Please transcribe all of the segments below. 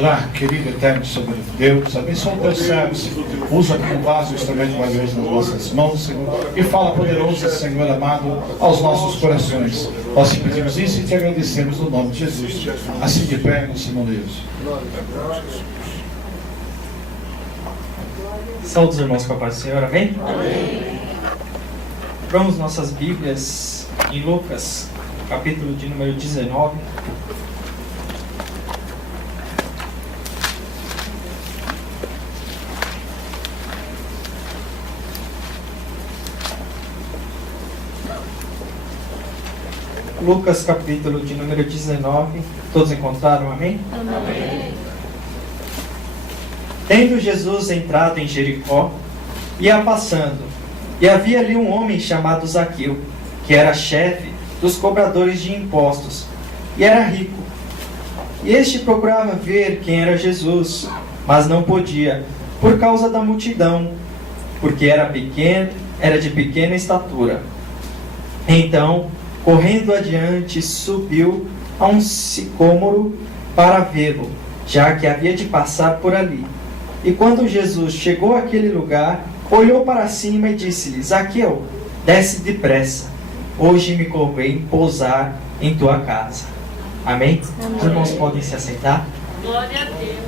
orar? Querido, eterno, soberano Deus, abençoa os teus servos, usa como vaso o instrumento valioso nas nossas mãos, Senhor, e fala poderoso, Senhor amado, aos nossos corações. Nós te pedimos isso e te agradecemos no nome de Jesus. Assim de pé, no Senhor Deus. Saúde os irmãos com a paz do Senhor, amém? Amém. Abramos nossas Bíblias em Lucas, capítulo de número 19. Lucas, capítulo de número 19. Todos encontraram, amém? Amém. Tendo Jesus entrado em Jericó, ia passando, e havia ali um homem chamado Zaqueu, que era chefe dos cobradores de impostos, e era rico. E este procurava ver quem era Jesus, mas não podia, por causa da multidão, porque era de pequena estatura. Então, correndo adiante, subiu a um sicômoro para vê-lo, já que havia de passar por ali. E quando Jesus chegou àquele lugar, olhou para cima e disse-lhe: Zaqueu, desce depressa, hoje me convém pousar em tua casa. Amém? Amém. Os irmãos podem se assentar. Glória a Deus.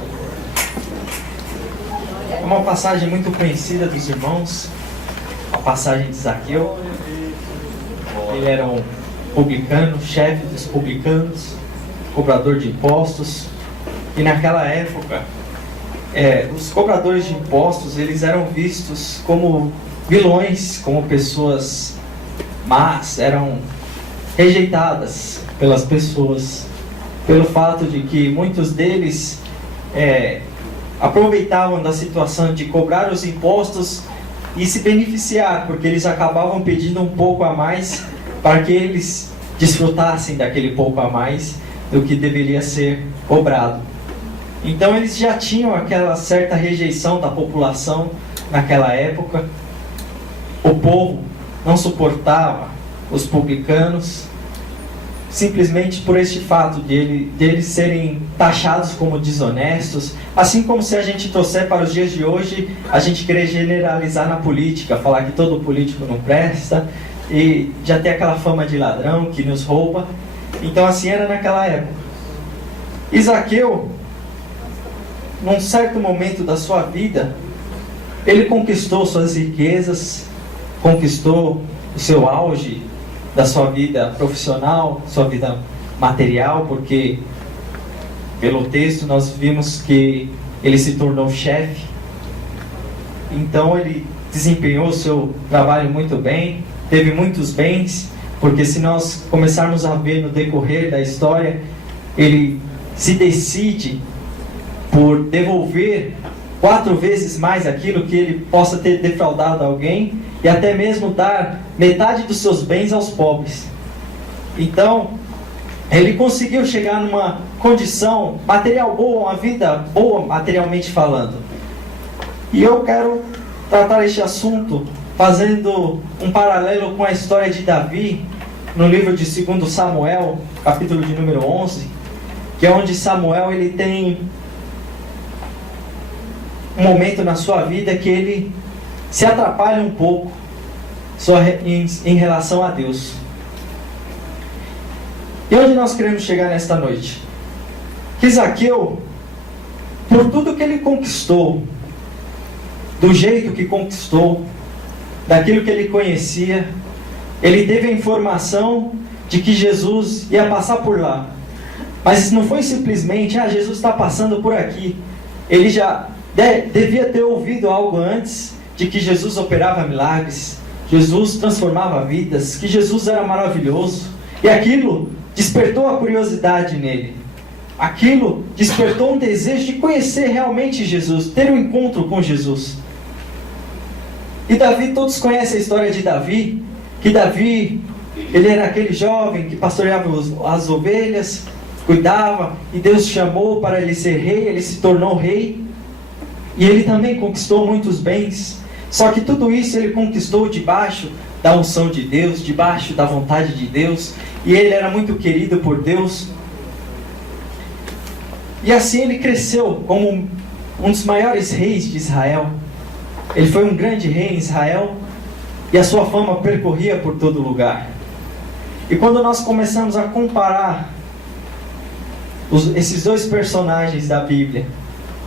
É uma passagem muito conhecida dos irmãos, a passagem de Zaqueu. Ele era um publicano, chefe dos publicanos, cobrador de impostos. E naquela época, os cobradores de impostos, eles eram vistos como vilões, como pessoas más, eram rejeitadas pelas pessoas, pelo fato de que muitos deles aproveitavam da situação de cobrar os impostos e se beneficiar, porque eles acabavam pedindo um pouco a mais para que eles desfrutassem daquele pouco a mais do que deveria ser cobrado. Então eles já tinham aquela certa rejeição da população naquela época. O povo não suportava os publicanos, simplesmente por este fato de eles serem taxados como desonestos. Assim como se a gente trouxer para os dias de hoje, a gente querer generalizar na política, falar que todo político não presta, e já tem aquela fama de ladrão que nos rouba. Então assim era naquela época. E Zaqueu, num certo momento da sua vida, ele conquistou suas riquezas, conquistou o seu auge da sua vida profissional, sua vida material, porque pelo texto nós vimos que ele se tornou chefe. Então ele desempenhou o seu trabalho muito bem, teve muitos bens, porque se nós começarmos a ver no decorrer da história, ele se decide por devolver 4 vezes mais aquilo que ele possa ter defraudado alguém, e até mesmo dar metade dos seus bens aos pobres. Então, ele conseguiu chegar numa condição material boa, uma vida boa materialmente falando. E eu quero tratar este assunto fazendo um paralelo com a história de Davi, no livro de 2 Samuel, capítulo de número 11, que é onde Samuel ele tem um momento na sua vida que ele se atrapalha um pouco em relação a Deus. E onde nós queremos chegar nesta noite? Que Zaqueu, por tudo que ele conquistou, do jeito que conquistou, daquilo que ele conhecia, ele teve a informação de que Jesus ia passar por lá. Mas não foi simplesmente, Jesus está passando por aqui. Ele já devia ter ouvido algo antes de que Jesus operava milagres, Jesus transformava vidas, que Jesus era maravilhoso. E aquilo despertou a curiosidade nele. Aquilo despertou um desejo de conhecer realmente Jesus, ter um encontro com Jesus. E Davi, todos conhecem a história de Davi, que Davi, ele era aquele jovem que pastoreava as ovelhas, cuidava, e Deus chamou para ele ser rei, ele se tornou rei, e ele também conquistou muitos bens. Só que tudo isso ele conquistou debaixo da unção de Deus, debaixo da vontade de Deus, e ele era muito querido por Deus. E assim ele cresceu como um dos maiores reis de Israel. Ele foi um grande rei em Israel e a sua fama percorria por todo lugar. E quando nós começamos a comparar esses dois personagens da Bíblia,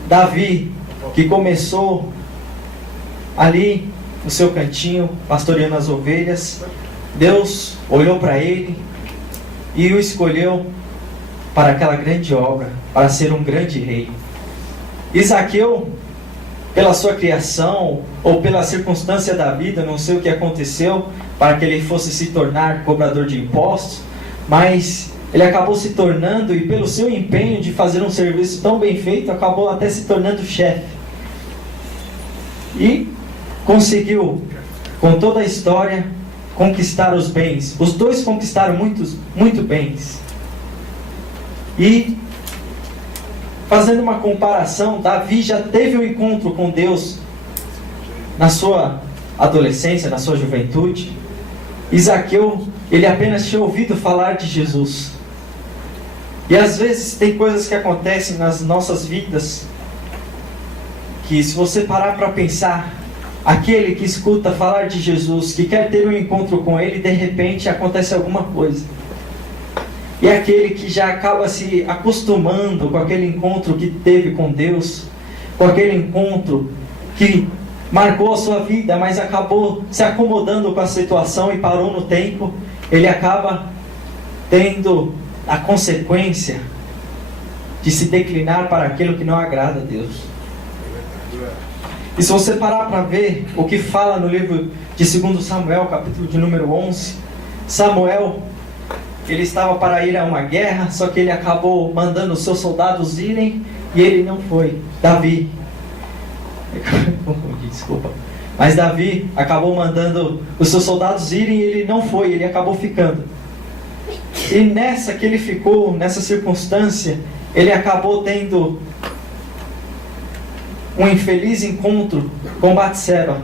Davi, que começou ali no seu cantinho, pastoreando as ovelhas, Deus olhou para ele e o escolheu para aquela grande obra, para ser um grande rei. E Zaqueu, pela sua criação ou pela circunstância da vida, não sei o que aconteceu para que ele fosse se tornar cobrador de impostos, mas ele acabou se tornando, e pelo seu empenho de fazer um serviço tão bem feito, acabou até se tornando chefe. E conseguiu, com toda a história, conquistar os bens. Os dois conquistaram muito bens. E, fazendo uma comparação, Davi já teve um encontro com Deus na sua adolescência, na sua juventude. E Zaqueu, ele apenas tinha ouvido falar de Jesus. E às vezes tem coisas que acontecem nas nossas vidas que, se você parar para pensar, aquele que escuta falar de Jesus, que quer ter um encontro com Ele, de repente acontece alguma coisa. E aquele que já acaba se acostumando com aquele encontro que teve com Deus, com aquele encontro que marcou a sua vida, mas acabou se acomodando com a situação e parou no tempo, ele acaba tendo a consequência de se declinar para aquilo que não agrada a Deus. E se você parar para ver o que fala no livro de 2 Samuel, capítulo de número 11, Samuel, ele estava para ir a uma guerra, só que ele acabou mandando os seus soldados irem, e ele não foi. Davi, desculpa, mas Davi acabou mandando os seus soldados irem, e ele não foi, ele acabou ficando. E nessa que ele ficou, nessa circunstância, ele acabou tendo um infeliz encontro com Batseba,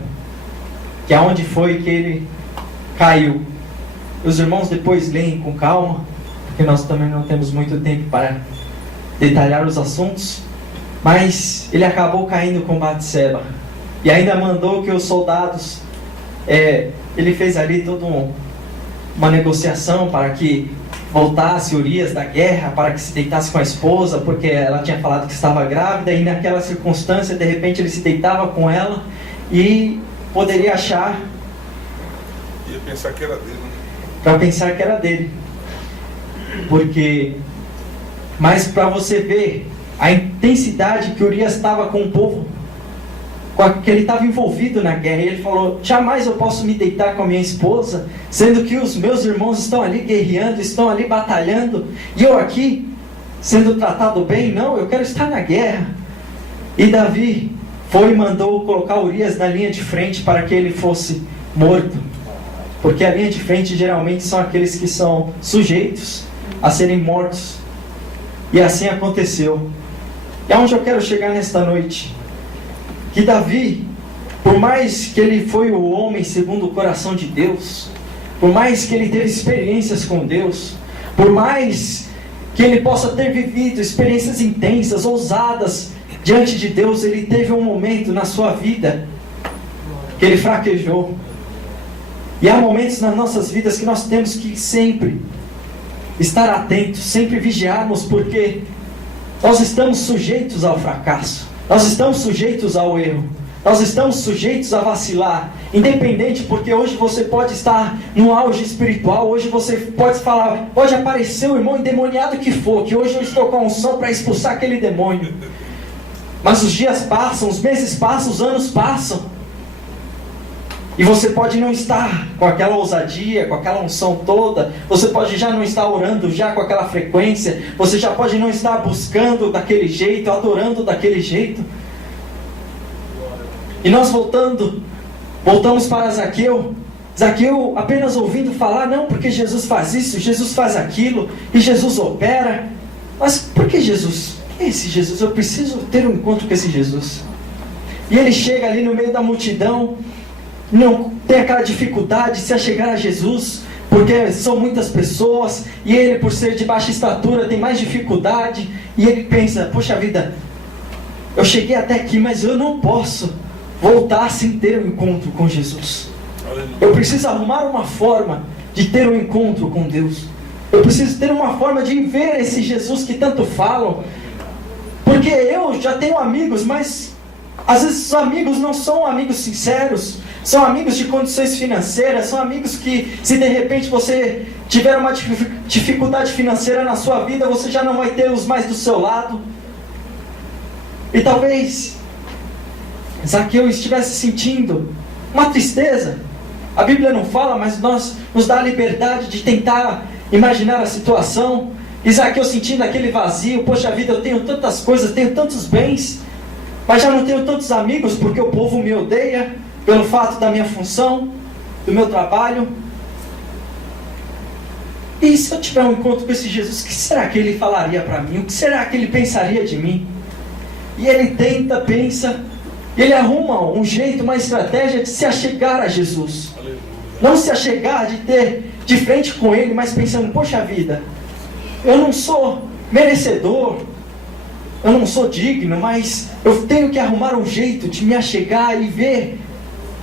que é onde foi que ele caiu. Os irmãos depois leem com calma, porque nós também não temos muito tempo para detalhar os assuntos, mas ele acabou caindo com Batseba, e ainda mandou que os soldados, ele fez ali toda uma negociação para que voltasse Urias da guerra, para que se deitasse com a esposa, porque ela tinha falado que estava grávida, e naquela circunstância, de repente, ele se deitava com ela e poderia achar, ia pensar que era dele, né? Para pensar que era dele, porque, mas para você ver a intensidade que Urias estava com o povo, que ele estava envolvido na guerra, e ele falou: jamais eu posso me deitar com a minha esposa, sendo que os meus irmãos estão ali guerreando, estão ali batalhando, e eu aqui sendo tratado bem. Não, eu quero estar na guerra. E Davi foi e mandou colocar Urias na linha de frente para que ele fosse morto, porque a linha de frente geralmente são aqueles que são sujeitos a serem mortos. E assim aconteceu. E aonde eu quero chegar nesta noite, que Davi, por mais que ele foi o homem segundo o coração de Deus, por mais que ele teve experiências com Deus, por mais que ele possa ter vivido experiências intensas, ousadas diante de Deus, ele teve um momento na sua vida que ele fraquejou. E há momentos nas nossas vidas que nós temos que sempre estar atentos, sempre vigiarmos, porque nós estamos sujeitos ao fracasso. Nós estamos sujeitos ao erro. Nós estamos sujeitos a vacilar. Independente, porque hoje você pode estar no auge espiritual. Hoje você pode falar, pode aparecer o irmão endemoniado que for, que hoje eu estou com a unção para expulsar aquele demônio. Mas os dias passam, os meses passam, os anos passam. E você pode não estar com aquela ousadia, com aquela unção toda. Você pode já não estar orando já com aquela frequência. Você já pode não estar buscando daquele jeito, adorando daquele jeito. E nós voltamos para Zaqueu. Zaqueu apenas ouvindo falar, não, porque Jesus faz isso, Jesus faz aquilo, e Jesus opera. Mas por que Jesus? Quem é esse Jesus? Eu preciso ter um encontro com esse Jesus. E ele chega ali no meio da multidão, não tem aquela dificuldade de se achegar a Jesus, porque são muitas pessoas, e ele, por ser de baixa estatura, tem mais dificuldade, e ele pensa, poxa vida, eu cheguei até aqui, mas eu não posso voltar sem ter um encontro com Jesus. Eu preciso arrumar uma forma de ter um encontro com Deus. Eu preciso ter uma forma de ver esse Jesus que tanto falam, porque eu já tenho amigos, mas às vezes os amigos não são amigos sinceros, são amigos de condições financeiras, são amigos que, se de repente você tiver uma dificuldade financeira na sua vida, você já não vai ter os mais do seu lado. E talvez Zaqueu estivesse sentindo uma tristeza. A Bíblia não fala, mas nos dá a liberdade de tentar imaginar a situação. E Zaqueu sentindo aquele vazio, poxa vida, eu tenho tantas coisas, tenho tantos bens, mas já não tenho tantos amigos, porque o povo me odeia pelo fato da minha função, do meu trabalho. E se eu tiver um encontro com esse Jesus, o que será que ele falaria para mim? O que será que ele pensaria de mim? E ele tenta, pensa, ele arruma um jeito, uma estratégia de se achegar a Jesus. Não se achegar, de ter de frente com ele, mas pensando, poxa vida, eu não sou merecedor, eu não sou digno, mas eu tenho que arrumar um jeito de me achegar e ver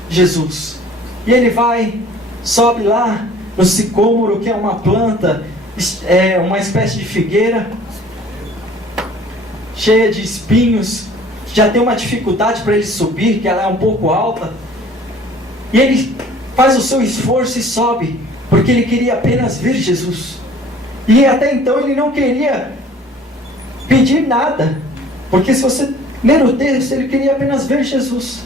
Jesus. E ele vai, sobe lá no sicômoro, que é uma planta, uma espécie de figueira, cheia de espinhos, já tem uma dificuldade para ele subir, que ela é um pouco alta, e ele faz o seu esforço e sobe, porque ele queria apenas ver Jesus. E até então ele não queria pedir nada, porque se você ler o texto, ele queria apenas ver Jesus.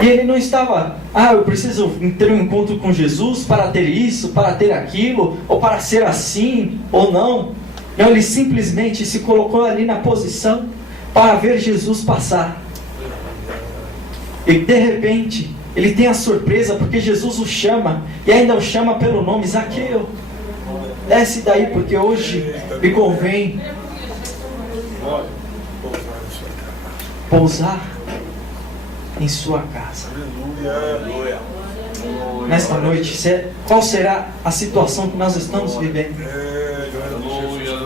E ele não estava, eu preciso ter um encontro com Jesus para ter isso, para ter aquilo, ou para ser assim, ou não. Não, ele simplesmente se colocou ali na posição para ver Jesus passar. E de repente, ele tem a surpresa, porque Jesus o chama, e ainda o chama pelo nome, Zaqueu, desce daí, porque hoje me convém pousar em sua casa. Nesta noite, qual será a situação que nós estamos vivendo?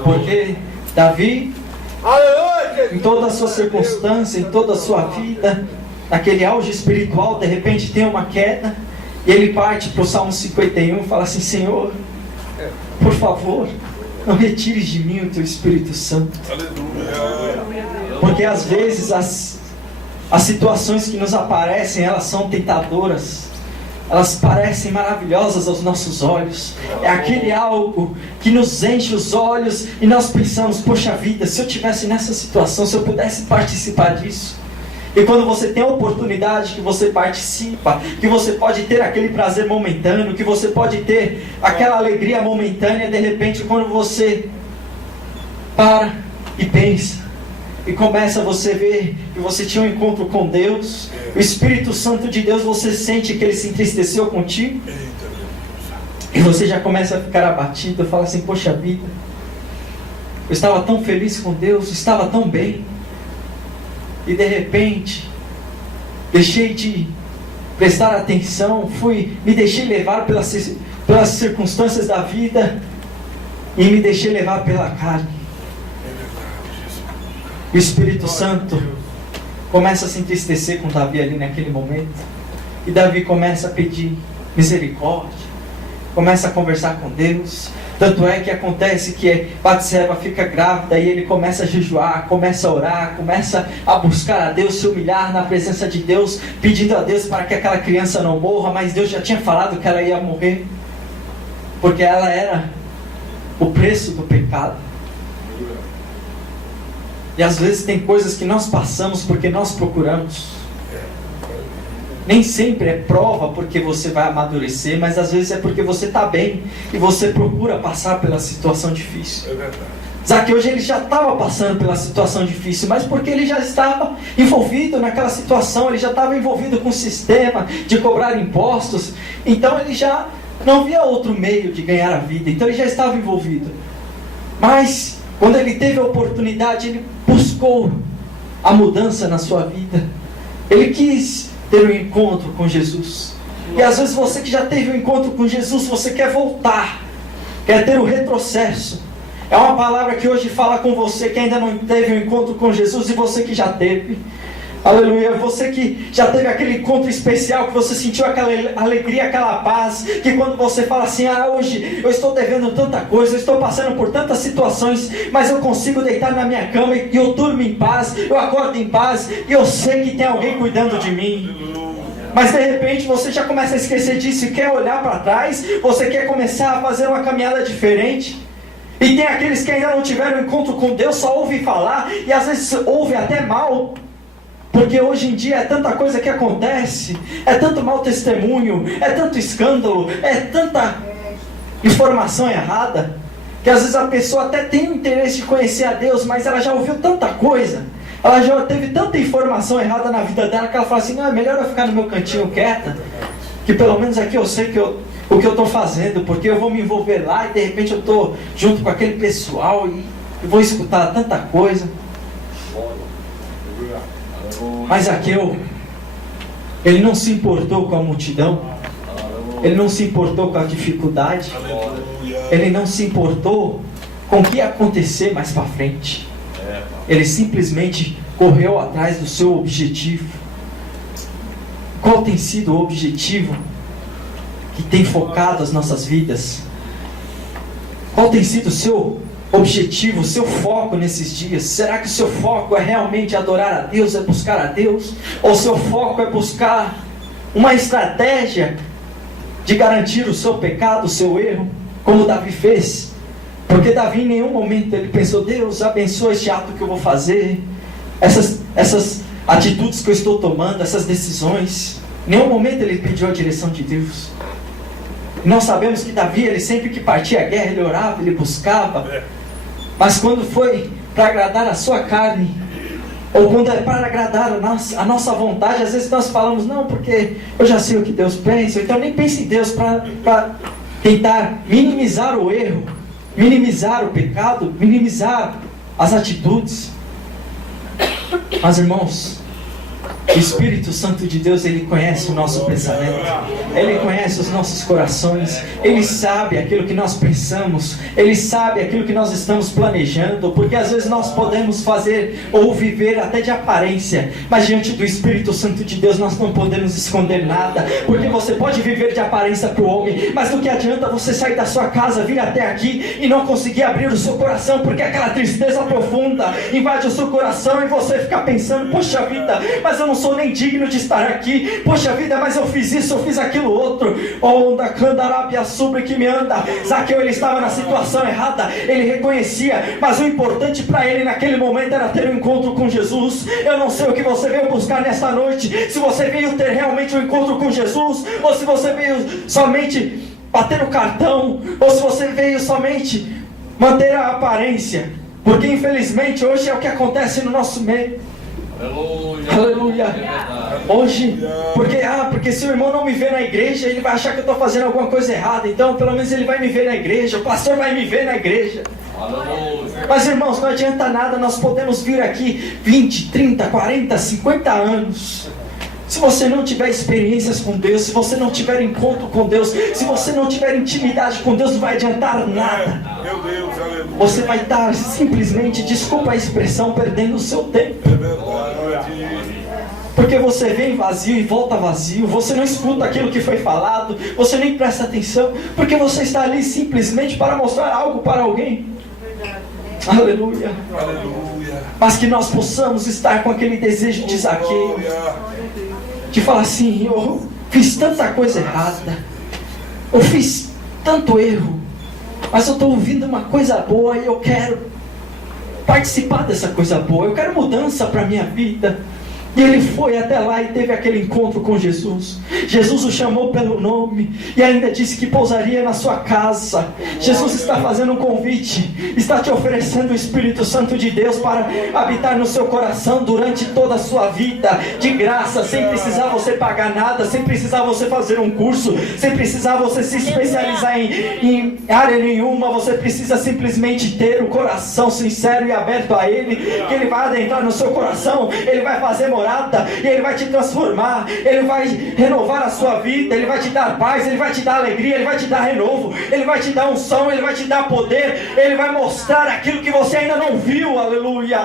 Porque Davi, em toda a sua circunstância, em toda a sua vida, naquele auge espiritual, de repente tem uma queda, e ele parte para o Salmo 51 e fala assim: Senhor, por favor, não retires de mim o teu Espírito Santo. Porque às vezes as situações que nos aparecem, elas são tentadoras, elas parecem maravilhosas aos nossos olhos, é aquele algo que nos enche os olhos e nós pensamos, poxa vida, se eu estivesse nessa situação, se eu pudesse participar disso. E quando você tem a oportunidade que você participa, que você pode ter aquele prazer momentâneo, que você pode ter aquela alegria momentânea, de repente quando você para e pensa, e começa você ver que você tinha um encontro com Deus, o Espírito Santo de Deus, você sente que ele se entristeceu contigo, e você já começa a ficar abatido, fala assim, poxa vida, eu estava tão feliz com Deus, estava tão bem, e de repente deixei de prestar atenção, me deixei levar pelas circunstâncias da vida, e me deixei levar pela carne. O Espírito Santo começa a se entristecer com Davi ali naquele momento, e Davi começa a pedir misericórdia, começa a conversar com Deus. Tanto é que acontece que Batseba fica grávida, e ele começa a jejuar, começa a orar, começa a buscar a Deus, se humilhar na presença de Deus, pedindo a Deus para que aquela criança não morra, mas Deus já tinha falado que ela ia morrer, porque ela era o preço do pecado. E às vezes tem coisas que nós passamos porque nós procuramos. Nem sempre é prova porque você vai amadurecer, mas às vezes é porque você está bem e você procura passar pela situação difícil. É verdade. Zaqueu hoje ele já estava passando pela situação difícil, mas porque ele já estava envolvido naquela situação, ele já estava envolvido com o sistema de cobrar impostos, então ele já não via outro meio de ganhar a vida, então ele já estava envolvido. Mas quando ele teve a oportunidade, ele buscou a mudança na sua vida, ele quis ter um encontro com Jesus. E às vezes você que já teve um encontro com Jesus, você quer voltar, quer ter o retrocesso. É uma palavra que hoje fala com você que ainda não teve um encontro com Jesus, e você que já teve. Aleluia, você que já teve aquele encontro especial, que você sentiu aquela alegria, aquela paz, que quando você fala assim, hoje eu estou devendo tanta coisa, eu estou passando por tantas situações, mas eu consigo deitar na minha cama e eu durmo em paz, eu acordo em paz, e eu sei que tem alguém cuidando de mim. Mas de repente você já começa a esquecer disso e quer olhar para trás, você quer começar a fazer uma caminhada diferente. E tem aqueles que ainda não tiveram encontro com Deus, só ouvem falar, e às vezes ouvem até mal. Porque hoje em dia é tanta coisa que acontece, é tanto mau testemunho, é tanto escândalo, é tanta informação errada, que às vezes a pessoa até tem o interesse de conhecer a Deus, mas ela já ouviu tanta coisa, ela já teve tanta informação errada na vida dela, que ela fala assim, não, é melhor eu ficar no meu cantinho quieta, que pelo menos aqui eu sei o que eu estou fazendo, porque eu vou me envolver lá e de repente eu estou junto com aquele pessoal e vou escutar tanta coisa. Mas Zaqueu, ele não se importou com a multidão, ele não se importou com a dificuldade, ele não se importou com o que ia acontecer mais para frente. Ele simplesmente correu atrás do seu objetivo. Qual tem sido o objetivo que tem focado as nossas vidas? Qual tem sido o seu objetivo, o seu foco nesses dias? Será que o seu foco é realmente adorar a Deus, é buscar a Deus? Ou o seu foco é buscar uma estratégia de garantir o seu pecado, o seu erro, como Davi fez? Porque Davi em nenhum momento ele pensou, Deus abençoa este ato que eu vou fazer, essas atitudes que eu estou tomando, essas decisões. Em nenhum momento ele pediu a direção de Deus. Nós sabemos que Davi, ele sempre que partia a guerra, ele orava, ele buscava. Mas quando foi para agradar a sua carne, ou quando é para agradar a nossa vontade, às vezes nós falamos, não, porque eu já sei o que Deus pensa, então nem pense em Deus para tentar minimizar o erro, minimizar o pecado, minimizar as atitudes. Mas irmãos, o Espírito Santo de Deus, ele conhece o nosso pensamento, ele conhece os nossos corações, ele sabe aquilo que nós pensamos, ele sabe aquilo que nós estamos planejando, porque às vezes nós podemos fazer ou viver até de aparência, mas diante do Espírito Santo de Deus nós não podemos esconder nada, porque você pode viver de aparência para o homem, mas do que adianta você sair da sua casa, vir até aqui e não conseguir abrir o seu coração, porque aquela tristeza profunda invade o seu coração e você fica pensando, poxa vida, mas eu não sou nem digno de estar aqui, poxa vida, mas eu fiz isso, eu fiz aquilo outro, onda, candarabia, sobre que me anda. Zaqueu, ele estava na situação errada, ele reconhecia, mas o importante para ele naquele momento era ter um encontro com Jesus. Eu não sei o que você veio buscar nesta noite, se você veio ter realmente um encontro com Jesus, ou se você veio somente bater o cartão, ou se você veio somente manter a aparência, porque infelizmente hoje é o que acontece no nosso meio. Aleluia. Aleluia. Hoje, porque se o irmão não me vê na igreja, ele vai achar que eu estou fazendo alguma coisa errada, então pelo menos ele vai me ver na igreja, o pastor vai me ver na igreja. Aleluia. Mas irmãos, não adianta nada, nós podemos vir aqui 20, 30, 40, 50 anos, se você não tiver experiências com Deus, se você não tiver encontro com Deus, se você não tiver intimidade com Deus, não vai adiantar nada. Meu Deus, aleluia. Você vai estar simplesmente, desculpa a expressão, perdendo o seu tempo. É verdade. Porque você vem vazio e volta vazio, você não escuta aquilo que foi falado, você nem presta atenção, porque você está ali simplesmente para mostrar algo para alguém. Aleluia. Aleluia. Mas que nós possamos estar com aquele desejo de Zaqueu, de falar assim, eu fiz tanta coisa errada, eu fiz tanto erro, mas eu estou ouvindo uma coisa boa e eu quero participar dessa coisa boa, eu quero mudança para a minha vida. E ele foi até lá e teve aquele encontro com Jesus. Jesus o chamou pelo nome e ainda disse que pousaria na sua casa. Jesus está fazendo um convite, está te oferecendo o Espírito Santo de Deus para habitar no seu coração durante toda a sua vida, de graça, sem precisar você pagar nada, sem precisar você fazer um curso, sem precisar você se especializar em área nenhuma. Você precisa simplesmente ter o coração sincero e aberto a Ele, que Ele vai adentrar no seu coração, Ele vai fazer morar morada, e Ele vai te transformar, Ele vai renovar a sua vida, Ele vai te dar paz, Ele vai te dar alegria, Ele vai te dar renovo, Ele vai te dar unção, Ele vai te dar poder, Ele vai mostrar aquilo que você ainda não viu, aleluia.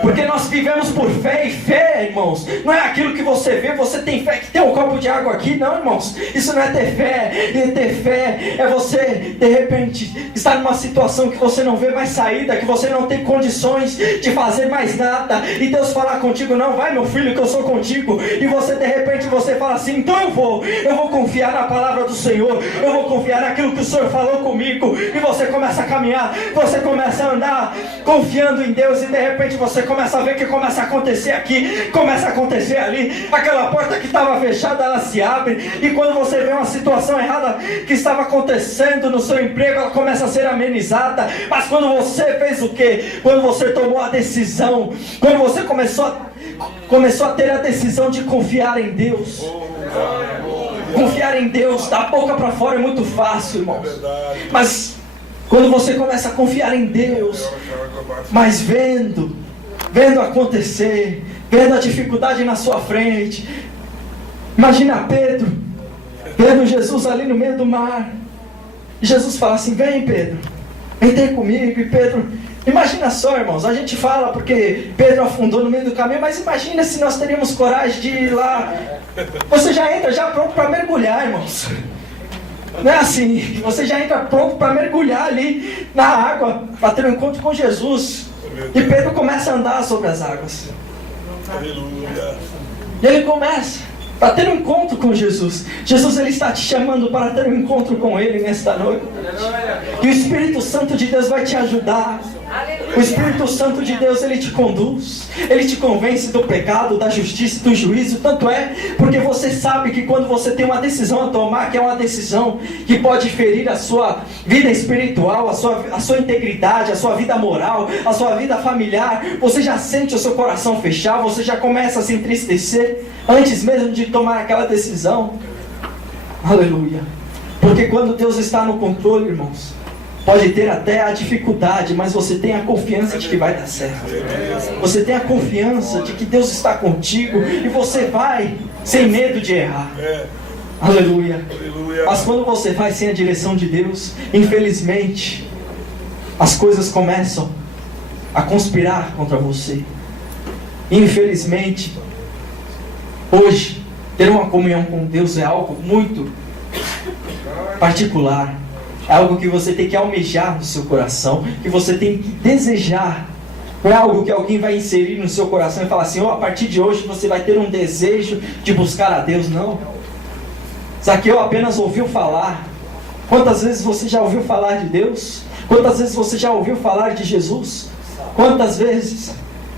Porque nós vivemos por fé, e fé, irmãos, não é aquilo que você vê. Você tem fé que tem um copo de água aqui? Não, irmãos, isso não é ter fé. E ter fé é você, de repente, estar numa situação que você não vê mais saída, que você não tem condições de fazer mais nada, e Deus falar contigo: não, vai meu filho que eu sou contigo. E você, de repente, você fala assim: então eu vou confiar na palavra do Senhor, eu vou confiar naquilo que o Senhor falou comigo. E você começa a caminhar, você começa a andar confiando em Deus, e de repente você começa a ver que começa a acontecer aqui, começa a acontecer ali. Aquela porta que estava fechada, ela se abre, e quando você vê uma situação errada que estava acontecendo no seu emprego, ela começa a ser amenizada. Mas quando você fez o quê? Quando você tomou a decisão, quando você começou a ter a decisão de confiar em Deus. Confiar em Deus, da boca para fora é muito fácil, irmãos, mas quando você começa a confiar em Deus, mas vendo acontecer, vendo a dificuldade na sua frente. Imagina Pedro, vendo Jesus ali no meio do mar, e Jesus fala assim: vem Pedro, vem ter comigo. E Pedro, imagina só, irmãos, a gente fala porque Pedro afundou no meio do caminho, mas imagina se nós teríamos coragem de ir lá. Você já entra já pronto para mergulhar, irmãos. Não é assim, você já entra pronto para mergulhar ali na água, para ter um encontro com Jesus. E Pedro começa a andar sobre as águas. Aleluia. E ele começa para ter um encontro com Jesus. Jesus, Ele está te chamando para ter um encontro com Ele nesta noite. E o Espírito Santo de Deus vai te ajudar. O Espírito Santo de Deus, Ele te conduz, Ele te convence do pecado, da justiça e do juízo. Tanto é porque você sabe que quando você tem uma decisão a tomar, que é uma decisão que pode ferir a sua vida espiritual, a sua integridade, a sua vida moral, a sua vida familiar, você já sente o seu coração fechar, você já começa a se entristecer antes mesmo de tomar aquela decisão. Aleluia. Porque quando Deus está no controle, irmãos, pode ter até a dificuldade, mas você tem a confiança de que vai dar certo. Você tem a confiança de que Deus está contigo, e você vai sem medo de errar. Aleluia. Mas quando você vai sem a direção de Deus, infelizmente, as coisas começam a conspirar contra você. Infelizmente, hoje, ter uma comunhão com Deus é algo muito particular. É algo que você tem que almejar no seu coração, que você tem que desejar. Não é algo que alguém vai inserir no seu coração e falar assim: a partir de hoje você vai ter um desejo de buscar a Deus. Não. Zaqueu apenas ouviu falar. Quantas vezes você já ouviu falar de Deus? Quantas vezes você já ouviu falar de Jesus? Quantas vezes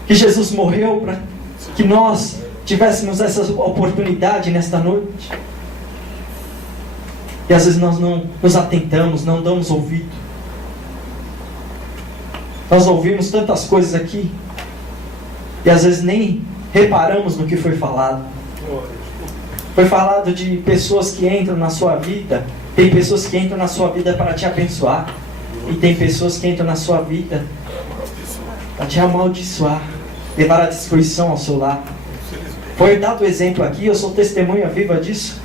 que Jesus morreu para que nós tivéssemos essa oportunidade nesta noite? E às vezes nós não nos atentamos, não damos ouvido. Nós ouvimos tantas coisas aqui, e às vezes nem reparamos no que foi falado. Foi falado de pessoas que entram na sua vida. Tem pessoas que entram na sua vida para te abençoar, e tem pessoas que entram na sua vida para te amaldiçoar, levar a destruição ao seu lado. Foi dado exemplo aqui, eu sou testemunha viva disso,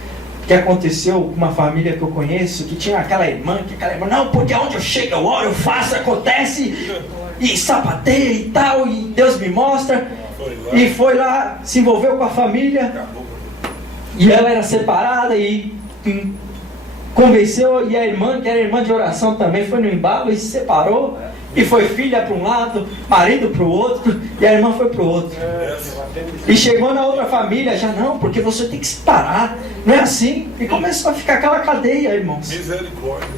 que aconteceu com uma família que eu conheço, que tinha aquela irmã, não, porque onde eu chego, eu oro, eu faço, acontece, e sapateia e tal, e Deus me mostra. E foi lá, se envolveu com a família, e ela era separada, e convenceu, e a irmã, que era irmã de oração também, foi no embalo e se separou. E foi filha para um lado, marido para o outro, e a irmã foi para o outro. E chegou na outra família, já não, porque você tem que se parar. Não é assim. E começou a ficar aquela cadeia, irmãos.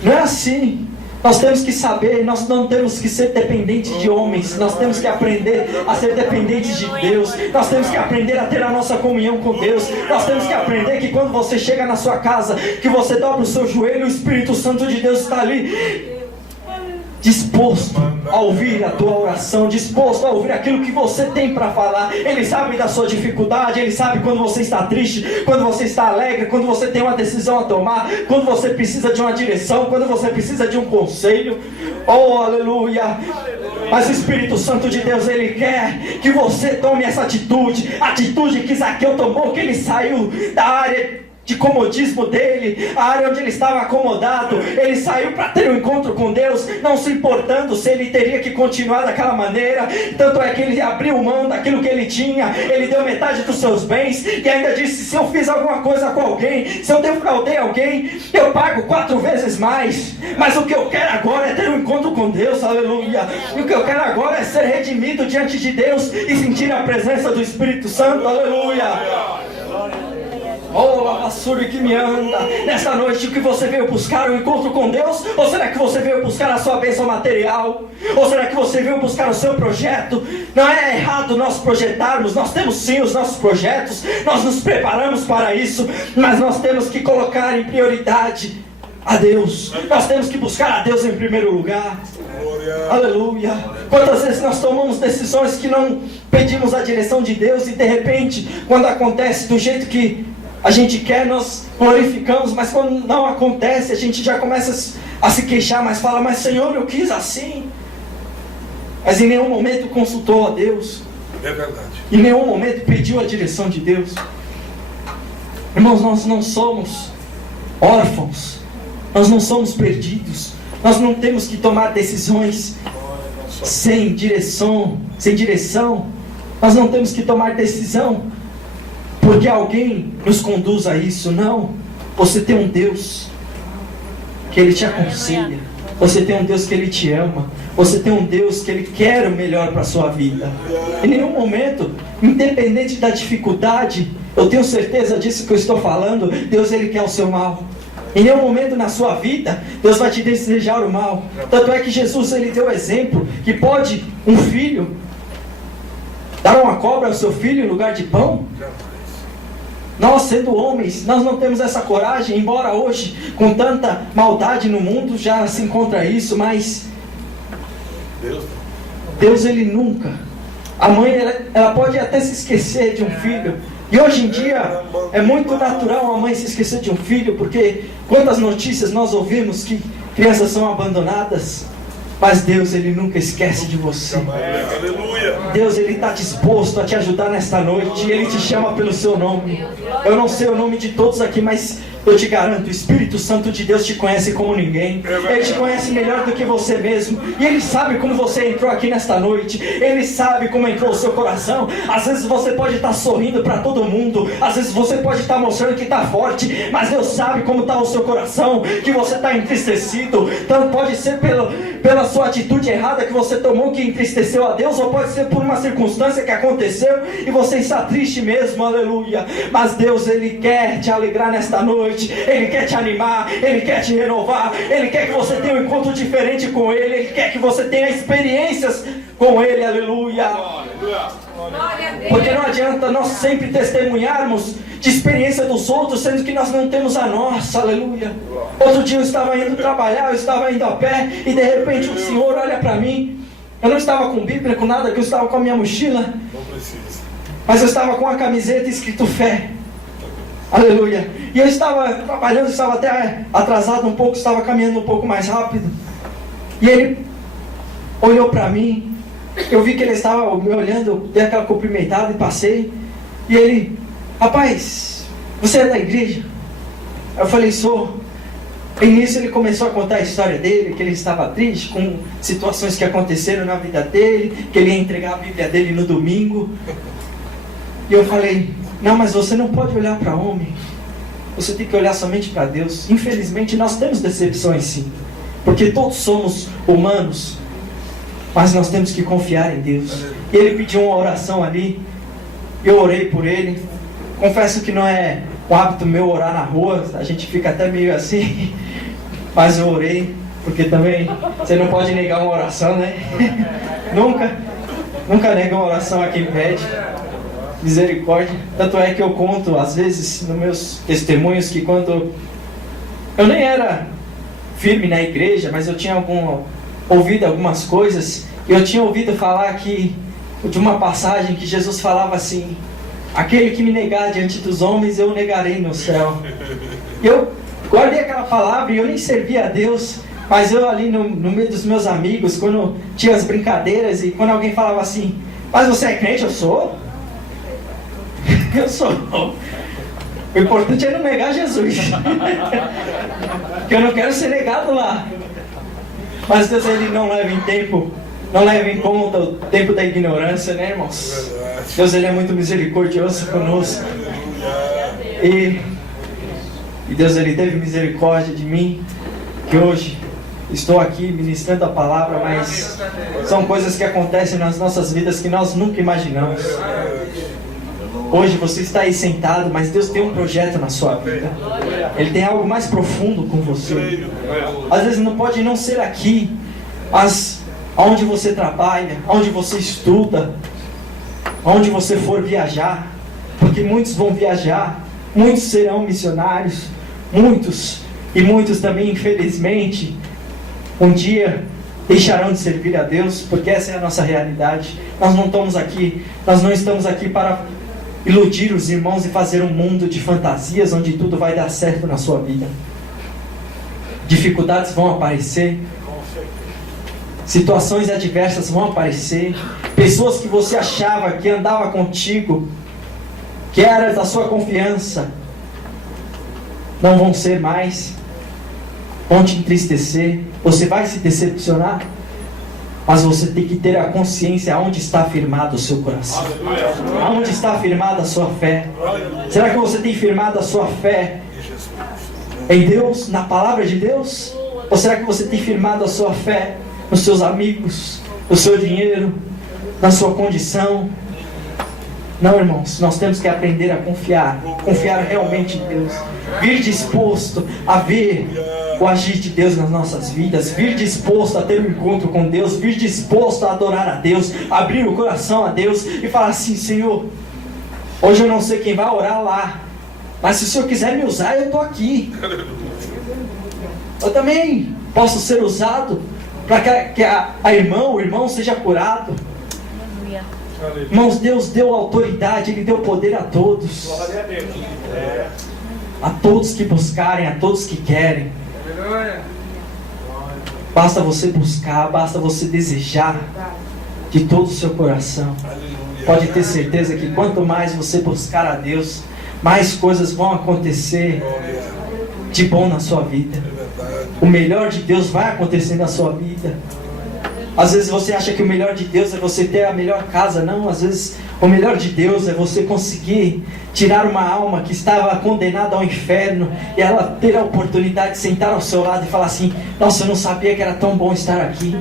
Não é assim. Nós temos que saber, nós não temos que ser dependentes de homens. Nós temos que aprender a ser dependentes de Deus. Nós temos que aprender a ter a nossa comunhão com Deus. Nós temos que aprender que quando você chega na sua casa, que você dobra o seu joelho, o Espírito Santo de Deus está ali, disposto a ouvir a tua oração, disposto a ouvir aquilo que você tem para falar. Ele sabe da sua dificuldade, Ele sabe quando você está triste, quando você está alegre, quando você tem uma decisão a tomar, quando você precisa de uma direção, quando você precisa de um conselho. Oh, aleluia! Mas o Espírito Santo de Deus, Ele quer que você tome essa atitude. A atitude que Zaqueu tomou, que ele saiu da área de comodismo dele, a área onde ele estava acomodado. Ele saiu para ter um encontro com Deus, não se importando se ele teria que continuar daquela maneira. Tanto é que ele abriu mão daquilo que ele tinha, ele deu metade dos seus bens, e ainda disse: se eu fiz alguma coisa com alguém, se eu defraudei alguém, eu pago 4 vezes mais. Mas o que eu quero agora é ter um encontro com Deus, aleluia. E o que eu quero agora é ser redimido diante de Deus e sentir a presença do Espírito Santo, aleluia. Oh, lavassuri que me anda. Nesta noite, o que você veio buscar? Um encontro com Deus? Ou será que você veio buscar a sua bênção material? Ou será que você veio buscar o seu projeto? Não é errado nós projetarmos. Nós temos sim os nossos projetos, nós nos preparamos para isso, mas nós temos que colocar em prioridade a Deus. Nós temos que buscar a Deus em primeiro lugar. Aleluia. Quantas vezes nós tomamos decisões que não pedimos a direção de Deus, e de repente, quando acontece do jeito que a gente quer, nós glorificamos, mas quando não acontece, a gente já começa a se queixar, mas fala: mas Senhor, eu quis assim. Mas em nenhum momento consultou a Deus. É verdade. Em nenhum momento pediu a direção de Deus. Irmãos, nós não somos órfãos, nós não somos perdidos, nós não temos que tomar decisões sem direção, nós não temos que tomar decisão porque alguém nos conduz a isso. Não, você tem um Deus que Ele te aconselha, você tem um Deus que Ele te ama, você tem um Deus que Ele quer o melhor para a sua vida. Em nenhum momento, independente da dificuldade, eu tenho certeza disso que eu estou falando, Deus Ele quer o seu mal. Em nenhum momento na sua vida, Deus vai te desejar o mal. Tanto é que Jesus Ele deu exemplo que pode um filho dar uma cobra ao seu filho em lugar de pão. Nós, sendo homens, nós não temos essa coragem, embora hoje, com tanta maldade no mundo, já se encontra isso, mas Deus Ele nunca. A mãe, ela pode até se esquecer de um filho, e hoje em dia é muito natural a mãe se esquecer de um filho, porque quantas notícias nós ouvimos que crianças são abandonadas. Mas Deus, Ele nunca esquece de você. Deus, Ele está disposto a te ajudar nesta noite. Ele te chama pelo seu nome. Eu não sei o nome de todos aqui, mas eu te garanto, o Espírito Santo de Deus te conhece como ninguém. Ele te conhece melhor do que você mesmo. E Ele sabe como você entrou aqui nesta noite. Ele sabe como entrou o seu coração. Às vezes você pode estar sorrindo para todo mundo, às vezes você pode estar mostrando que está forte, mas Deus sabe como está o seu coração, que você está entristecido. Então pode ser pela sua atitude errada que você tomou, que entristeceu a Deus, ou pode ser por uma circunstância que aconteceu e você está triste mesmo, aleluia. Mas Deus, Ele quer te alegrar nesta noite, Ele quer te animar, Ele quer te renovar, Ele quer que você tenha um encontro diferente com Ele, Ele quer que você tenha experiências com Ele, aleluia. Porque não adianta nós sempre testemunharmos de experiência dos outros, sendo que nós não temos a nossa, aleluia. Outro dia eu estava indo trabalhar, eu estava indo a pé, e de repente o Senhor olha para mim. Eu não estava com Bíblia, com nada, que eu estava com a minha mochila, mas eu estava com a camiseta escrito fé, aleluia. E eu estava trabalhando, estava até atrasado um pouco, estava caminhando um pouco mais rápido, e ele olhou para mim. Eu vi que ele estava me olhando, eu dei aquela cumprimentada e passei. E ele: rapaz, você é da igreja? Eu falei: sou. E nisso ele começou a contar a história dele, que ele estava triste com situações que aconteceram na vida dele, que ele ia entregar a Bíblia dele no domingo. E eu falei: não, mas você não pode olhar para homem, você tem que olhar somente para Deus. Infelizmente nós temos decepções sim, porque todos somos humanos, mas nós temos que confiar em Deus. E ele pediu uma oração ali, eu orei por ele. Confesso que não é um hábito meu orar na rua, a gente fica até meio assim, mas eu orei, porque também você não pode negar uma oração, né? Nunca nega uma oração a quem pede. Misericórdia. Tanto é que eu conto às vezes nos meus testemunhos que quando eu nem era firme na igreja, mas eu tinha ouvido algumas coisas, e eu tinha ouvido falar de uma passagem que Jesus falava assim: aquele que me negar diante dos homens, eu negarei no céu. E eu guardei aquela palavra, e eu nem servia a Deus, Mas eu ali no meio dos meus amigos, quando tinha as brincadeiras e quando alguém falava assim, mas você é crente? Eu sou. Eu sou. O importante é não negar Jesus. Porque eu não quero ser negado lá. Mas Deus, Ele não leva em conta o tempo da ignorância, né, irmãos? Deus, Ele é muito misericordioso conosco. E Deus, Ele teve misericórdia de mim, que hoje estou aqui ministrando a palavra, mas são coisas que acontecem nas nossas vidas que nós nunca imaginamos. Hoje você está aí sentado, mas Deus tem um projeto na sua vida. Ele tem algo mais profundo com você. Às vezes não pode não ser aqui, mas onde você trabalha, onde você estuda, onde você for viajar, porque muitos vão viajar, muitos serão missionários, muitos também, infelizmente, um dia deixarão de servir a Deus, porque essa é a nossa realidade. Nós não estamos aqui para iludir os irmãos e fazer um mundo de fantasias onde tudo vai dar certo na sua vida. Dificuldades vão aparecer, situações adversas vão aparecer, pessoas que você achava que andava contigo, que era da sua confiança, não vão ser mais, vão te entristecer, você vai se decepcionar, mas você tem que ter a consciência aonde está firmado o seu coração, aonde está firmada a sua fé. Será que você tem firmado a sua fé em Deus, na palavra de Deus? Ou será que você tem firmado a sua fé nos seus amigos, no seu dinheiro, na sua condição? Não, irmãos, nós temos que aprender a confiar realmente em Deus, vir disposto a ver o agir de Deus nas nossas vidas, vir disposto a ter um encontro com Deus, vir disposto a adorar a Deus, abrir o coração a Deus e falar assim: Senhor, hoje eu não sei quem vai orar lá, mas se o Senhor quiser me usar, eu estou aqui. Eu também posso ser usado para que o irmão seja curado. Irmãos, Deus deu autoridade, Ele deu poder a todos. A todos que buscarem, a todos que querem. Basta você buscar, basta você desejar de todo o seu coração. Pode ter certeza que quanto mais você buscar a Deus, mais coisas vão acontecer de bom na sua vida. O melhor de Deus vai acontecer na sua vida. Às vezes você acha que o melhor de Deus é você ter a melhor casa. Não, às vezes o melhor de Deus é você conseguir tirar uma alma que estava condenada ao inferno e ela ter a oportunidade de sentar ao seu lado e falar assim: nossa, eu não sabia que era tão bom estar aqui.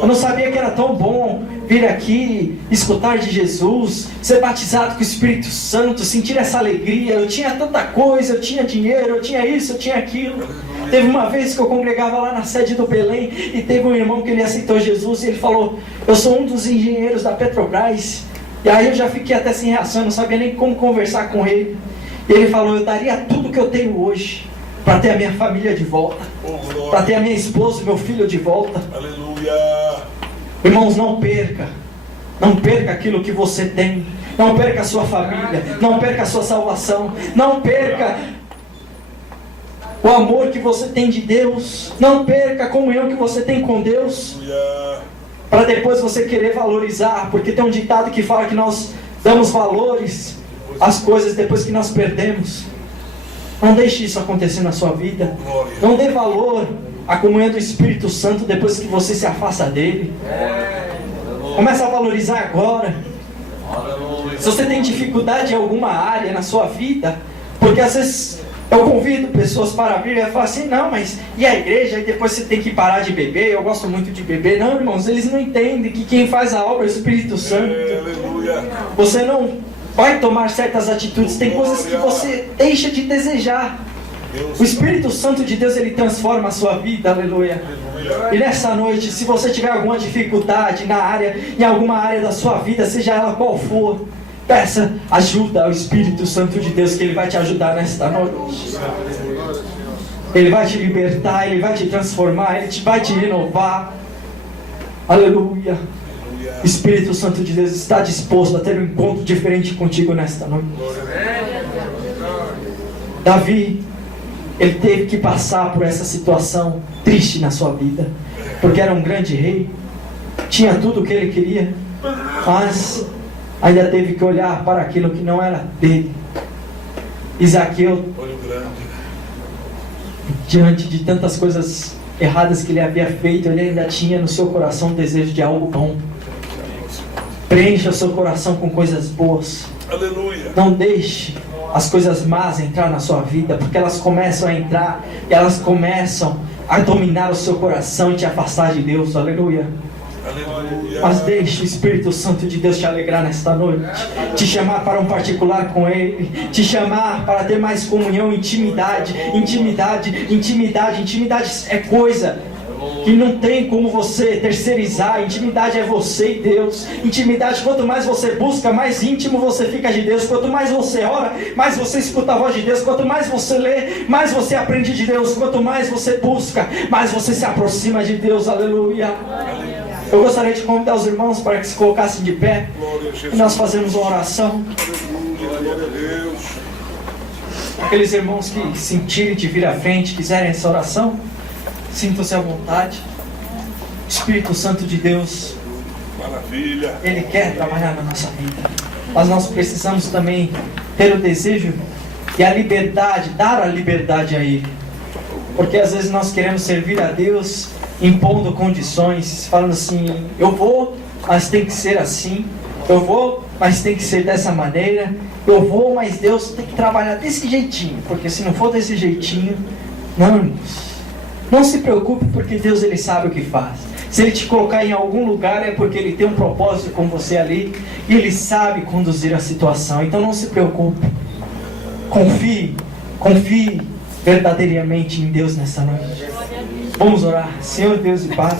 Eu não sabia que era tão bom vir aqui, escutar de Jesus, ser batizado com o Espírito Santo, sentir essa alegria. Eu tinha tanta coisa, eu tinha dinheiro, eu tinha isso, eu tinha aquilo. Teve uma vez que eu congregava lá na sede do Belém e teve um irmão que ele aceitou Jesus e ele falou: eu sou um dos engenheiros da Petrobras. E aí eu já fiquei até sem reação, eu não sabia nem como conversar com ele. E ele falou: eu daria tudo que eu tenho hoje para ter a minha família de volta, para ter a minha esposa e meu filho de volta. Aleluia. Irmãos, não perca aquilo que você tem, não perca a sua família, não perca a sua salvação, não perca o amor que você tem de Deus, não perca a comunhão que você tem com Deus, para depois você querer valorizar, porque tem um ditado que fala que nós damos valores às coisas depois que nós perdemos. Não deixe isso acontecer na sua vida. Não dê valor à comunhão do Espírito Santo depois que você se afasta dele. Começa a valorizar agora. Se você tem dificuldade em alguma área na sua vida, porque às vezes eu convido pessoas para vir e falar assim: não, mas e a igreja? E depois você tem que parar de beber. Eu gosto muito de beber. Não, irmãos, eles não entendem que quem faz a obra é o Espírito Santo. Você não vai tomar certas atitudes, tem coisas que você deixa de desejar. O Espírito Santo de Deus, ele transforma a sua vida, aleluia. E nessa noite, se você tiver alguma dificuldade em alguma área da sua vida, seja ela qual for, peça ajuda ao Espírito Santo de Deus, que ele vai te ajudar nesta noite. Ele vai te libertar, ele vai te transformar, ele vai te renovar. Aleluia. O Espírito Santo de Deus está disposto a ter um encontro diferente contigo nesta noite. Davi, ele teve que passar por essa situação triste na sua vida, porque era um grande rei, tinha tudo o que ele queria, mas ainda teve que olhar para aquilo que não era dele. E Zaqueu, Olho grande. diante de tantas coisas erradas que ele havia feito, ele ainda tinha no seu coração o desejo de algo bom. Preencha o seu coração com coisas boas. Aleluia. Não deixe as coisas más entrar na sua vida, porque elas começam a entrar e elas começam a dominar o seu coração e te afastar de Deus. Aleluia. Aleluia. Mas deixe o Espírito Santo de Deus te alegrar nesta noite, te chamar para um particular com Ele, te chamar para ter mais comunhão, intimidade. Intimidade é coisa que não tem como você terceirizar. Intimidade é você e Deus. Intimidade, quanto mais você busca, mais íntimo você fica de Deus. Quanto mais você ora, mais você escuta a voz de Deus. Quanto mais você lê, mais você aprende de Deus. Quanto mais você busca, mais você se aproxima de Deus. Aleluia. Eu gostaria de convidar os irmãos para que se colocassem de pé Glória a e Jesus. nós fazemos uma oração. Glória a Deus. Aqueles irmãos que sentirem de vir à frente, quiserem essa oração, sintam-se à vontade. Espírito Santo de Deus, Maravilha. Ele quer trabalhar na nossa vida, mas nós precisamos também ter o desejo e a liberdade, dar a liberdade a Ele, porque às vezes nós queremos servir a Deus impondo condições, falando assim: eu vou, mas tem que ser assim, eu vou, mas tem que ser dessa maneira, eu vou, mas Deus tem que trabalhar desse jeitinho, porque se não for desse jeitinho, não, irmãos, não se preocupe, porque Deus, Ele sabe o que faz. Se Ele te colocar em algum lugar, é porque Ele tem um propósito com você ali, e Ele sabe conduzir a situação. Então não se preocupe, confie verdadeiramente em Deus nessa noite. Vamos orar. Senhor Deus e Pai,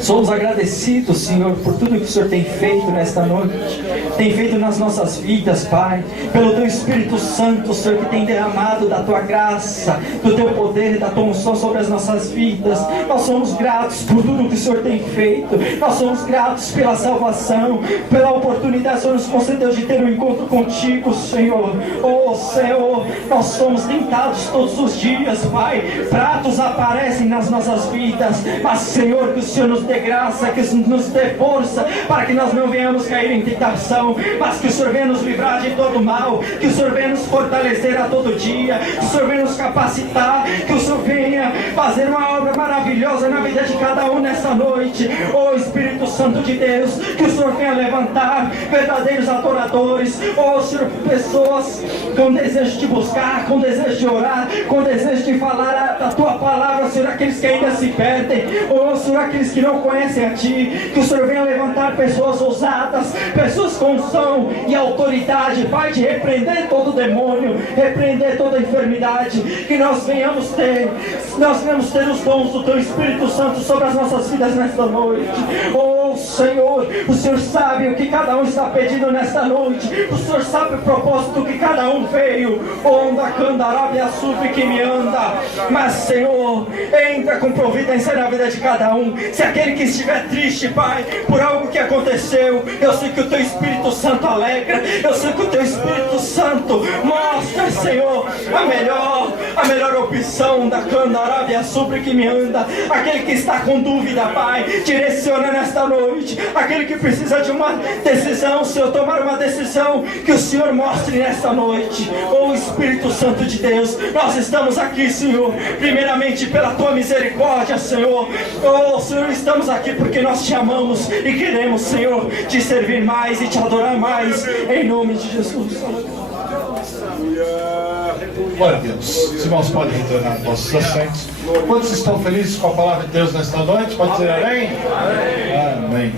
somos agradecidos, Senhor, por tudo que o Senhor tem feito nesta noite, tem feito nas nossas vidas, Pai, pelo Teu Espírito Santo, Senhor, que tem derramado da Tua graça, do Teu poder, da Tua unção sobre as nossas vidas. Nós somos gratos por tudo que o Senhor tem feito, nós somos gratos pela salvação, pela oportunidade que o Senhor nos concedeu de ter um encontro contigo, Senhor. Oh, Senhor, nós somos tentados todos os dias, Pai, pratos aparecem nas nossas vidas, mas, Senhor, que o Senhor nos dê graça, que nos dê força, para que nós não venhamos cair em tentação, mas que o Senhor venha nos livrar de todo mal, que o Senhor venha nos fortalecer a todo dia, que o Senhor venha nos capacitar, que o Senhor venha fazer uma obra maravilhosa na vida de cada um nessa noite. Oh, Espírito Santo de Deus, que o Senhor venha levantar verdadeiros adoradores, oh, Senhor, pessoas com desejo de buscar, com desejo de orar, com desejo de falar da Tua palavra, Senhor, aqueles que ainda se perdem, oh, Senhor, aqueles que não conhecem a Ti, que o Senhor venha levantar pessoas ousadas, pessoas com unção e autoridade, Pai, de repreender todo demônio, repreender toda enfermidade, que nós venhamos ter os dons do Teu Espírito Santo sobre as nossas vidas nesta noite. Oh, Senhor, o Senhor sabe o que cada um está pedindo nesta noite, o Senhor sabe o propósito que cada um veio, onda, candarabia, sube que me anda, mas, Senhor, entra com providência na vida de cada um. Se aquele que estiver triste, Pai, por algo que aconteceu, eu sei que o Teu Espírito Santo alegra, eu sei que o Teu Espírito Santo mostra, Senhor, a melhor opção da candarabia, sube que me anda. Aquele que está com dúvida, Pai, direciona nesta noite. Aquele que precisa de uma decisão, Senhor, tomar uma decisão, que o Senhor mostre nesta noite. Oh, Espírito Santo de Deus, nós estamos aqui, Senhor, primeiramente pela Tua misericórdia, Senhor. Oh, Senhor, estamos aqui porque nós Te amamos e queremos, Senhor, Te servir mais e Te adorar mais, em nome de Jesus. Glória a Deus. Os irmãos podem retornar aos vossos assentos. Quantos estão felizes com a palavra de Deus nesta noite? Pode dizer amém? Amém.